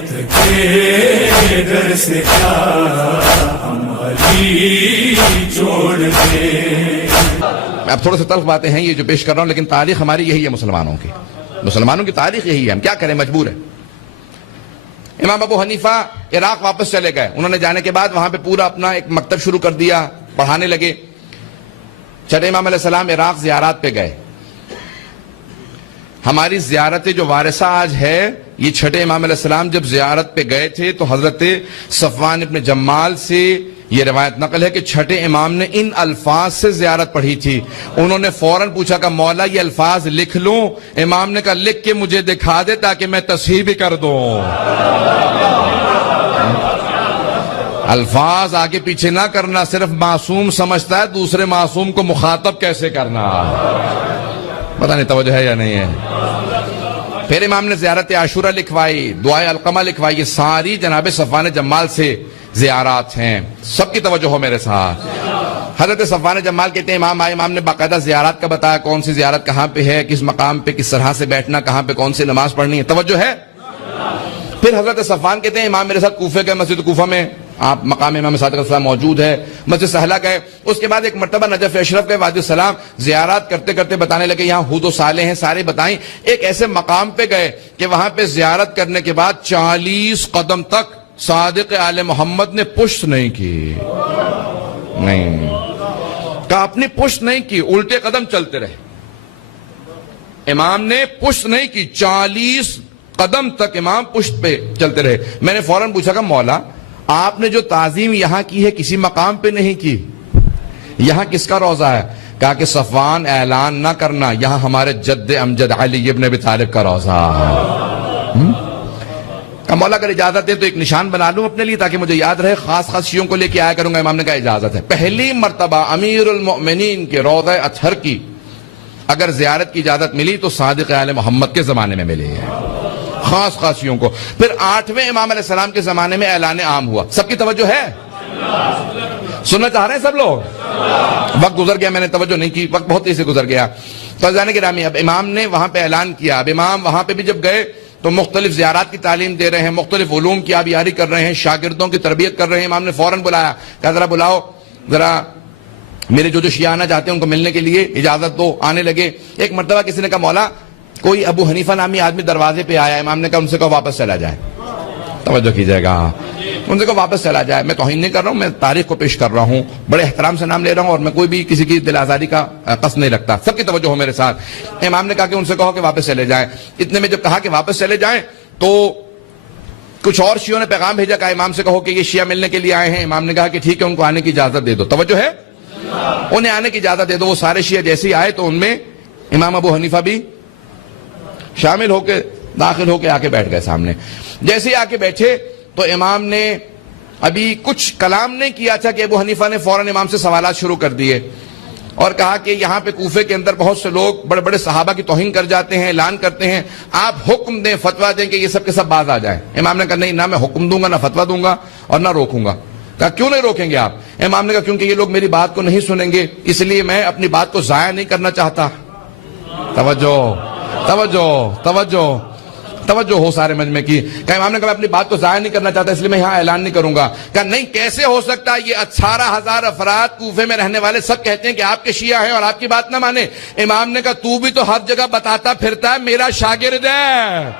موت کے ڈر سے کیا ہم علی چھوڑ دیں. اب تھوڑے سے تلخ باتیں ہیں یہ جو پیش کر رہا ہوں، لیکن تاریخ ہماری یہی ہے مسلمانوں کی تاریخ یہی ہے. ہم کیا کریں، مجبور ہیں. امام ابو حنیفہ عراق واپس چلے گئے. انہوں نے جانے کے بعد وہاں پہ پورا اپنا ایک مکتب شروع کر دیا، پڑھانے لگے. چھٹے امام علیہ السلام عراق زیارات پہ گئے. ہماری زیارت جو وارثہ آج ہے، یہ چھٹے امام علیہ السلام جب زیارت پہ گئے تھے تو حضرت صفوان ابن جمال سے یہ روایت نقل ہے کہ چھٹے امام نے ان الفاظ سے زیارت پڑھی تھی. انہوں نے فوراً پوچھا کہ مولا یہ الفاظ لکھ لوں؟ امام نے کہا لکھ کے مجھے دکھا دے تاکہ میں تصحیح بھی کر دوں. الفاظ آگے پیچھے نہ کرنا، صرف معصوم سمجھتا ہے دوسرے معصوم کو مخاطب کیسے کرنا. پتہ نہیں توجہ ہے یا نہیں ہے. پھر امام نے زیارت عاشورہ لکھوائی، دعائے علقمہ لکھوائی. یہ ساری جناب صفوان جمال سے زیارات ہیں. سب کی توجہ ہو میرے ساتھ. حضرت صفوان جمال کہتے ہیں امام آئے، امام نے باقاعدہ زیارات کا بتایا، کون سی زیارت کہاں پہ ہے، کس مقام پہ کس طرح سے بیٹھنا، کہاں پہ کون سی نماز پڑھنی ہے. توجہ ہے. پھر حضرت صفوان کہتے ہیں امام میرے ساتھ کوفے گئے، مسجد کوفہ میں آپ مقام امام صادق علیہ السلام موجود ہے. مسجد سہلہ گئے. اس کے بعد ایک مرتبہ نجف اشرف گئے، وادی السلام. زیارات کرتے کرتے بتانے لگے یہاں ہود و صالح ہیں، سارے بتائیں. ایک ایسے مقام پہ گئے کہ وہاں پہ زیارت کرنے کے بعد 40 قدم تک صادق آل محمد نے پشت نہیں کی. نہیں کہا اپنی پشت نہیں کی، الٹے قدم چلتے رہے. امام نے پشت نہیں کی، 40 قدم تک امام پشت پہ چلتے رہے. میں نے فوراً پوچھا کہ مولا آپ نے جو تعظیم یہاں کی ہے کسی مقام پہ نہیں کی، یہاں کس کا روضہ ہے؟ کہا کہ صفوان اعلان نہ کرنا، یہاں ہمارے جد امجد علی ابن ابی طالب کا روضہ ہے. کہا مولا اگر اجازت دے تو ایک نشان بنا لوں اپنے لیے تاکہ مجھے یاد رہے، خاص خاص شیعوں کو لے کے آیا کروں گا. امام نے کہا اجازت ہے. پہلی مرتبہ امیر المؤمنین کے روضہ اطہر کی اگر زیارت کی اجازت ملی تو صادق آل محمد کے زمانے میں ملی ہے، خاص خاصیوں کو. پھر 8ویں امام علیہ السلام کے زمانے میں اعلان عام ہوا. سب کی توجہ ہے؟ سننا چاہ رہے ہیں سب لوگ؟ وقت گزر گیا، میں نے توجہ نہیں کی، وقت بہت تیزی سے گزر گیا. تو جانے کے رامی اب امام نے وہاں پہ اعلان کیا. اب امام وہاں پہ بھی جب گئے تو مختلف زیارات کی تعلیم دے رہے ہیں، مختلف علوم کی آبیاری کر رہے ہیں، شاگردوں کی تربیت کر رہے ہیں. امام نے فوراً بلایا، کہا ذرا بلاؤ، ذرا میرے جو شیعہ آنا چاہتے ہیں ان کو ملنے کے لیے اجازت دو. آنے لگے. ایک مرتبہ کسی نے کہا مولا کوئی ابو حنیفہ نامی آدمی دروازے پہ آیا. امام نے کہا ان سے کہو واپس چلا جائے. توجہ کیجئے گا. ان سے کہو واپس چلا جائے. میں توہین نہیں کر رہا ہوں، میں تاریخ کو پیش کر رہا ہوں، بڑے احترام سے نام لے رہا ہوں اور میں کوئی بھی کسی کی دل آزاری کا قصد نہیں رکھتا. سب کی توجہ ہو میرے ساتھ. امام نے کہا کہ ان سے کہو کہ واپس چلے جائیں. اتنے میں جب کہا کہ واپس چلے جائیں تو کچھ اور شیعوں نے پیغام بھیجا، کہا امام سے کہو کہ یہ شیعہ ملنے کے لیے آئے ہیں. امام نے کہا کہ ٹھیک ہے ان کو آنے کی اجازت دے دو. توجہ ہے؟ انہیں آنے کی اجازت دے دو. وہ سارے شیعہ جیسے ہی آئے تو ان میں امام ابو حنیفہ بھی شامل ہو کے داخل ہو کے آ کے بیٹھ گئے سامنے. جیسے ہی آ کے بیٹھے تو امام نے ابھی کچھ کلام نہیں کیا تھا کہ ابو حنیفہ نے فوراً امام سے سوالات شروع کر دیے اور کہا کہ یہاں پہ کوفے کے اندر بہت سے لوگ بڑے بڑے صحابہ کی توہین کر جاتے ہیں، اعلان کرتے ہیں، آپ حکم دیں، فتویٰ دیں کہ یہ سب کے سب باز آ جائیں. امام نے کہا نہیں، نہ میں حکم دوں گا، نہ فتویٰ دوں گا اور نہ روکوں گا. کہا کیوں نہیں روکیں گے آپ؟ امام نے کہا کیونکہ یہ لوگ میری بات کو نہیں سنیں گے، اس لیے میں اپنی بات کو ضائع نہیں کرنا چاہتا. توجہ توجہ توجہ توجہ ہو سارے مجمع کی. کہ امام نے کہا میں اپنی بات کو ضائع نہیں کرنا چاہتا اس لیے میں یہاں اعلان نہیں کروں گا. کہ نہیں کیسے ہو سکتا؟ یہ 18,000 افراد کوفے میں رہنے والے سب کہتے ہیں کہ آپ کے شیعہ ہیں اور آپ کی بات نہ مانے. امام نے کہا تو بھی تو ہر جگہ بتاتا پھرتا ہے میرا شاگرد ہے.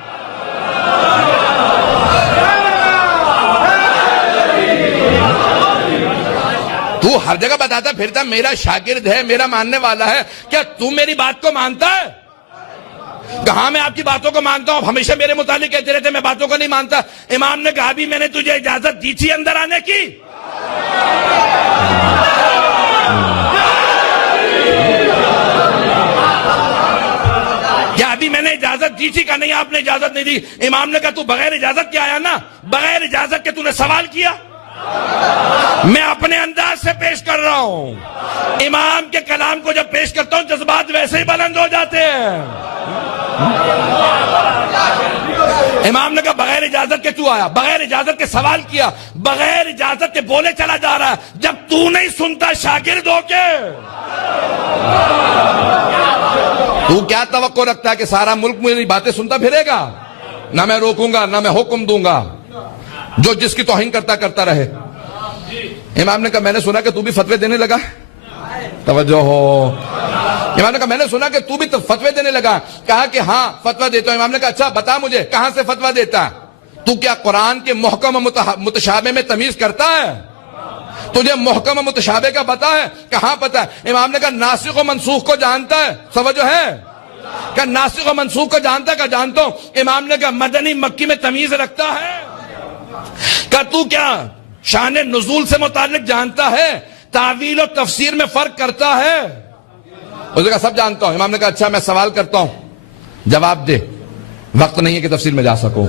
تو ہر جگہ بتاتا پھرتا میرا شاگرد ہے، میرا ماننے والا ہے، کیا تو میری بات کو مانتا ہے؟ کہاں میں آپ کی باتوں کو مانتا ہوں، ہمیشہ میرے متعلق کہتے رہتے میں باتوں کو نہیں مانتا. امام نے کہا بھی میں نے تجھے اجازت دی تھی اندر آنے کی. کیا ابھی میں نے اجازت دی تھی؟ کہ نہیں آپ نے اجازت نہیں دی. امام نے کہا تو بغیر اجازت کے آیا نا، بغیر اجازت کے تو نے سوال کیا. میں اپنے انداز سے پیش کر رہا ہوں. امام کے کلام کو جب پیش کرتا ہوں جذبات ویسے ہی بلند ہو جاتے ہیں. امام نے کہا بغیر اجازت کے تو آیا، بغیر اجازت کے سوال کیا، بغیر اجازت کے بولے چلا جا رہا ہے. جب تو نہیں سنتا شاگرد ہو کے تو کیا توقع رکھتا ہے کہ سارا ملک میری باتیں سنتا پھرے گا؟ نہ میں روکوں گا نہ میں حکم دوں گا، جو جس کی توہین کرتا رہے۔ امام نے کہا میں نے سنا کہ تو بھی فتوے دینے لگا، توجہ ہو، امام نے کہا میں نے سنا کہ تو بھی فتوے دینے لگا، کہا کہ ہاں فتویٰ دیتا ہوں۔ امام نے کہا اچھا بتا مجھے کہاں سے فتویٰ دیتا، تو کیا قرآن کے محکم و متشابہ میں تمیز کرتا ہے؟ تجھے محکم و متشابہ کا پتا ہے؟ کہاں پتا ہے؟ امام نے کہا ناسخ و منسوخ کو جانتا ہے؟ توجہ ہے کہ ناسخ و منسوخ کو جانتا ہے؟ کہ جانتا ہوں۔ امام نے کہا مدنی مکی میں تمیز رکھتا ہے؟ کہ تو کیا شان نزول سے متعلق جانتا ہے؟ تعویل و تفسیر میں فرق کرتا ہے؟ اس نے کہا سب جانتا ہوں۔ امام نے کہا اچھا میں سوال کرتا ہوں، جواب دے، وقت نہیں ہے کہ تفسیر میں جا سکوں۔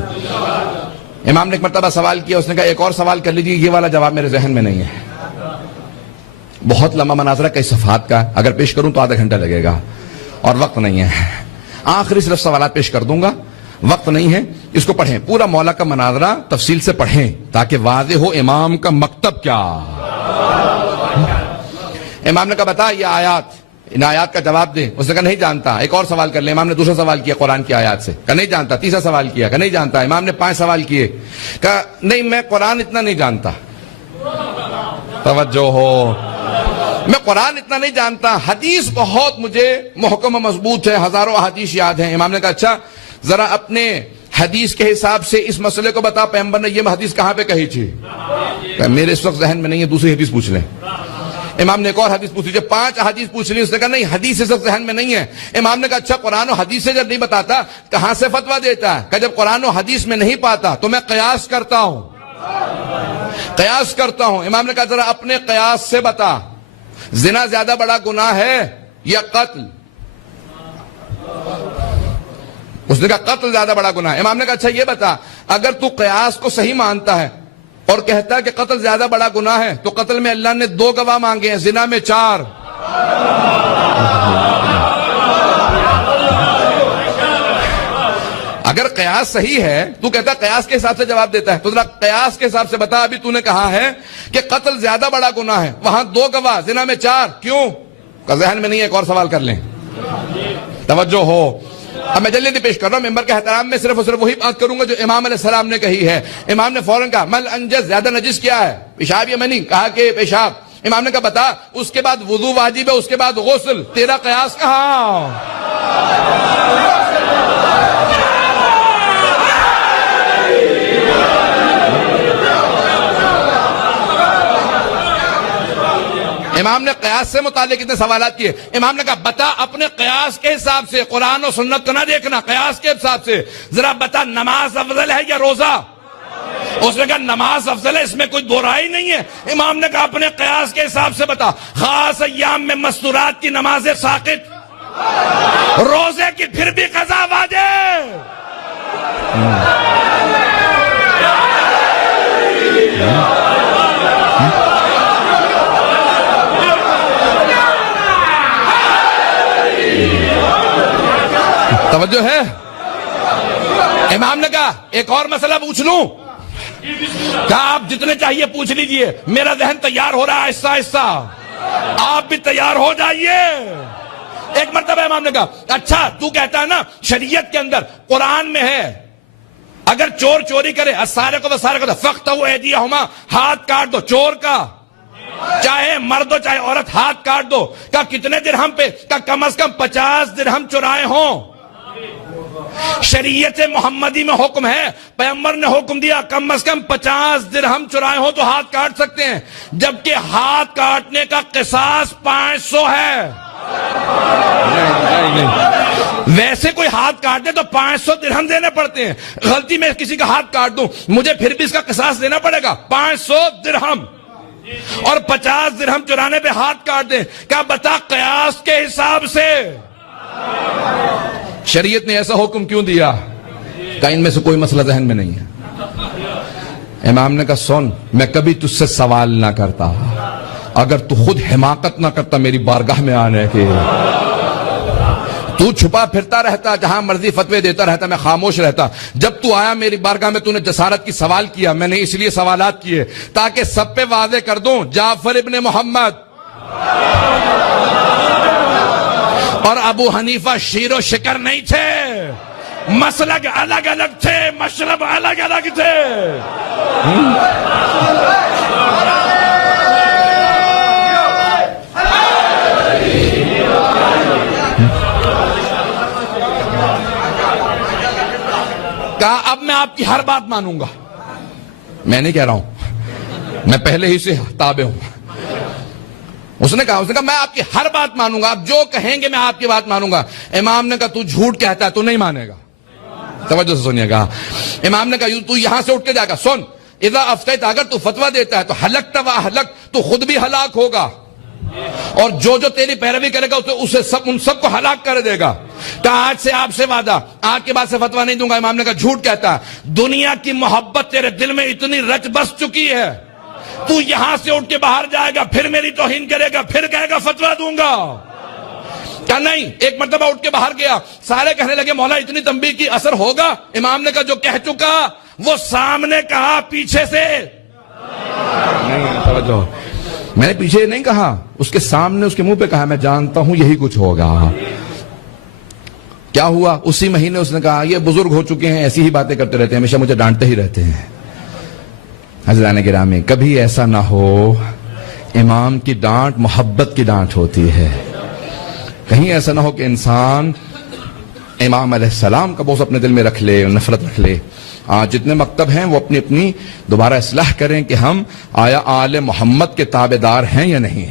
امام نے ایک مرتبہ سوال کیا، اس نے کہا ایک اور سوال کر لیجیے، یہ والا جواب میرے ذہن میں نہیں ہے۔ بہت لمبا مناظرہ کئی صفحات کا، اگر پیش کروں تو آدھا گھنٹہ لگے گا اور وقت نہیں ہے، آخری صرف سوالات پیش کر دوں گا، وقت نہیں ہے۔ اس کو پڑھیں، پورا مولا کا مناظرہ تفصیل سے پڑھیں تاکہ واضح ہو امام کا مکتب کیا۔ امام نے کہا بتا یہ آیات، ان آیات کا جواب دے۔ اس نے کہا نہیں جانتا۔ ایک اور سوال کر لیں۔ امام نے دوسرا سوال کیا قرآن کی آیات سے، کہا نہیں جانتا۔ تیسرا سوال کیا، کہا نہیں جانتا۔ امام نے 5 سوال کیے، کہا نہیں میں قرآن اتنا نہیں جانتا۔ توجہ ہو، میں قرآن اتنا نہیں جانتا، حدیث بہت مجھے محکم و مضبوط ہے، ہزاروں احادیث یاد ہیں۔ امام نے کہا اچھا ذرا اپنے حدیث کے حساب سے اس مسئلے کو بتا، پیغمبر نے یہ حدیث کہاں پہ کہی تھی؟ کہ میرے اس وقت ذہن میں نہیں ہے، دوسری حدیث پوچھ لیں۔ امام نے ایک اور حدیث پوچھ لی، 5 حدیث پوچھ لی۔ اس نے کہا نہیں حدیث اس وقت ذہن میں نہیں ہے۔ امام نے کہا اچھا قرآن و حدیث سے جب نہیں بتاتا کہاں سے فتویٰ دیتا ہے؟ کہ جب قرآن و حدیث میں نہیں پاتا تو میں قیاس کرتا ہوں، قیاس کرتا ہوں۔ امام نے کہا ذرا اپنے قیاس سے بتا، زنا زیادہ بڑا گناہ ہے یا قتل؟ اس نے کہا قتل زیادہ بڑا گناہ ہے۔ امام نے کہا اچھا یہ بتا، اگر تو قیاس کو صحیح مانتا ہے اور کہتا ہے کہ قتل زیادہ بڑا گناہ ہے تو قتل میں اللہ نے 2 گواہ مانگے ہیں، زنا میں 4۔ اگر قیاس صحیح ہے، تو کہتا ہے قیاس کے حساب سے جواب دیتا ہے، تو ذرا قیاس کے حساب سے بتا، ابھی تو نے کہا ہے کہ قتل زیادہ بڑا گناہ ہے، وہاں 2 گواہ، زنا میں 4، کیوں؟ کہ ذہن میں نہیں ہے، ایک اور سوال کر لیں۔ توجہ ہو، اب میں جلدی پیش کر رہا ہوں، ممبر کے احترام میں صرف اور صرف وہی بات کروں گا جو امام علیہ السلام نے کہی ہے۔ امام نے فوراً کہا مل انجز، زیادہ نجس کیا ہے؟ پیشاب یا منی؟ کہا کہ پیشاب۔ امام نے کہا بتا، اس کے بعد وضو واجب ہے، اس کے بعد غسل، تیرا قیاس کہاں؟ امام نے قیاس سے متعلق اتنے سوالات کیے۔ امام نے کہا بتا اپنے قیاس کے حساب سے، قرآن و سنت کو نہ دیکھنا، قیاس کے حساب سے ذرا بتا نماز افضل ہے یا روزہ؟ اس نے کہا نماز افضل ہے، اس میں کوئی دو رائے نہیں ہے۔ امام نے کہا اپنے قیاس کے حساب سے بتا، خاص ایام میں مستورات کی نمازیں ساقط، روزے کی پھر بھی قضا واجب۔ توجہ ہے؟ امام نے کہا ایک اور مسئلہ پوچھ لوں؟ کہا آپ جتنے چاہیے پوچھ لیجئے، میرا ذہن تیار ہو رہا ہے آہستہ آہستہ، آپ بھی تیار ہو جائیے۔ ایک مرتبہ امام نے کہا اچھا تو کہتا ہے نا شریعت کے اندر قرآن میں ہے اگر چور چوری کرے السارق والسارقۃ فاقطعوا ایدیہما، ہاتھ کاٹ دو چور کا، چاہے مرد ہو چاہے عورت، ہاتھ کاٹ دو۔ کہا کتنے درہم پہ؟ کہا کم از کم 50 درہم چرائے ہوں۔ شریعت محمدی میں حکم ہے، پیغمبر نے حکم دیا کم از کم 50 درہم چرائے ہوں تو ہاتھ کاٹ سکتے ہیں، جبکہ ہاتھ کاٹنے کا قصاص 500 ہے۔ ویسے کوئی ہاتھ کاٹ دے تو 500 درہم دینے پڑتے ہیں، غلطی میں کسی کا ہاتھ کاٹ دوں مجھے پھر بھی اس کا قصاص دینا پڑے گا 500 درہم، اور 50 درہم چرانے پہ ہاتھ کاٹ دیں۔ کیا بتا قیاس کے حساب سے شریعت نے ایسا حکم کیوں دیا؟ کہ ان میں سے کوئی مسئلہ ذہن میں نہیں ہے۔ امام نے کہا سن، میں کبھی تجھ سے سوال نہ کرتا اگر تو خود حماقت نہ کرتا میری بارگاہ میں آنے کے۔ تو چھپا پھرتا رہتا، جہاں مرضی فتوے دیتا رہتا، میں خاموش رہتا۔ جب تو آیا میری بارگاہ میں تو نے جسارت کی سوال کیا، میں نے اس لیے سوالات کیے تاکہ سب پہ واضح کر دوں جعفر ابن محمد اور ابو حنیفہ شیر و شکر نہیں تھے، مسلک الگ الگ تھے، مشرب الگ الگ تھے. کہا اب میں آپ کی ہر بات مانوں گا. میں نہیں کہہ رہا ہوں، میں پہلے ہی سے تابع ہوں. اس نے کہا میں آپ کی ہر بات مانوں گا، آپ جو کہیں گے میں آپ کی بات مانوں گا. امام نے کہا تو جھوٹ کہتا ہے، تو نہیں مانے گا. توجہ سے سنیے گا. امام نے کہا تو یہاں سے اٹھ کے جا گا. سن، اذا افتیت، اگر تو فتویٰ دیتا ہے تو ہلکت و اہلک، تو خود بھی ہلاک ہوگا اور جو تیری پیروی کرے گا اسے ان سب کو ہلاک کر دے گا. کہا آج سے آپ سے وعدہ، آج کے بعد سے فتویٰ نہیں دوں گا. امام نے کہا جھوٹ کہتا ہے، دنیا کی محبت تیرے دل میں اتنی رچ بس چکی ہے، تو یہاں سے اٹھ کے باہر جائے گا، پھر میری توہین کرے گا، پھر کہے گا فتویٰ دوں گا. کہا نہیں. ایک مرتبہ اٹھ کے باہر گیا، سارے کہنے لگے مولا اتنی تنبیہ کی اثر ہوگا؟ امام نے کہا جو کہہ چکا وہ سامنے کہا، پیچھے سے نہیں. توجہ، میں نے پیچھے نہیں کہا، اس کے سامنے اس کے منہ پہ کہا میں جانتا ہوں یہی کچھ ہوگا. کیا ہوا؟ اسی مہینے اس نے کہا یہ بزرگ ہو چکے ہیں، ایسی ہی باتیں کرتے رہتے ہیں، ہمیشہ مجھے ڈانٹتے ہی رہتے ہیں. حضران گرامی، کبھی ایسا نہ ہو. امام کی ڈانٹ محبت کی ڈانٹ ہوتی ہے. کہیں ایسا نہ ہو کہ انسان امام علیہ السلام کا بوجھ اپنے دل میں رکھ لے، نفرت رکھ لے. جتنے مکتب ہیں وہ اپنی اپنی دوبارہ اصلاح کریں کہ ہم آیا آل محمد کے تابع دار ہیں یا نہیں.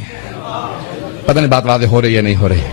پتہ نہیں بات واضح ہو رہی ہے یا نہیں ہو رہی.